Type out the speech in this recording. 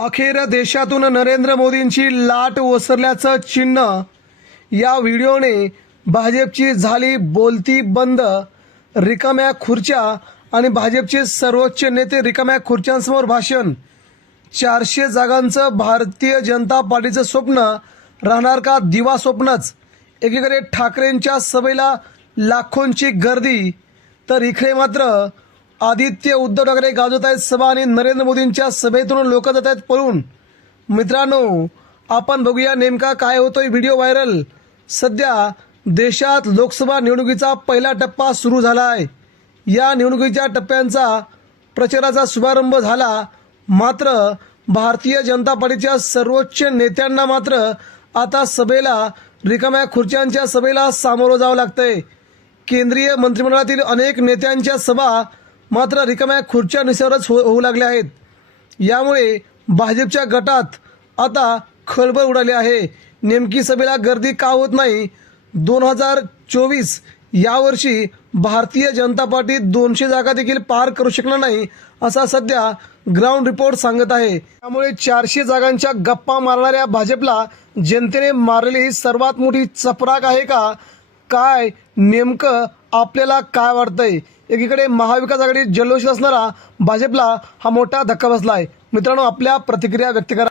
अखेर देशातून नरेंद्र मोदींची लाट ओसरल्याचं चिन्ह या व्हिडिओने भाजपची झाली बोलती बंद. रिकाम्या खुर्च्या आणि भाजपचे सर्वोच्च नेते रिकाम्या खुर्च्यांसमोर भाषण. 400 जागांचं भारतीय जनता पार्टीचं स्वप्न राहणार का दिवा स्वप्नच. एकीकडे ठाकरेंच्या सभेला लाखोंची गर्दी, तर इकडे मात्र आदित्य उद्धव ठाकरे गाजवत आहेत सभा आणि नरेंद्र मोदींच्या सभेतून लोक जात आहेत पळून. मित्रांनो, आपण बघूया नेमका काय होतोय व्हिडिओ व्हायरल. सध्या देशात लोकसभा निवडणुकीचा पहिला टप्पा सुरू झाला आहे. या निवडणुकीच्या टप्प्यांचा प्रचाराचा शुभारंभ झाला. मात्र भारतीय जनता पार्टीच्या सर्वोच्च नेत्यांना मात्र आता सभेला, रिकाम्या खुर्च्यांच्या सभेला सामोरं जावं लागतंय. केंद्रीय मंत्रिमंडळातील अनेक नेत्यांच्या सभा मात्र रिकाम्या खुर्च्यानुसारच होऊ लागल्या आहेत. यामुळे भाजपच्या गटात आता खळबळ उडाली आहे. नेमकी सभेला गर्दी का होत नाही? 2024 यावर्षी भारतीय जनता पार्टी 200 जागा देखील पार करू शकणार नाही, असा सध्या ग्राउंड रिपोर्ट सांगत आहे. त्यामुळे 400 जागांच्या गप्पा मारणाऱ्या भाजपला जनतेने मारलेली ही सर्वात मोठी चपराक आहे का? काय नेमकं आपल्याला काय वाटतंय? एकीकडे महाविकास आघाडी जल्लोष असणारा भाजपला हा मोठा धक्का बसला आहे. मित्रांनो, आपल्या प्रतिक्रिया व्यक्त करा.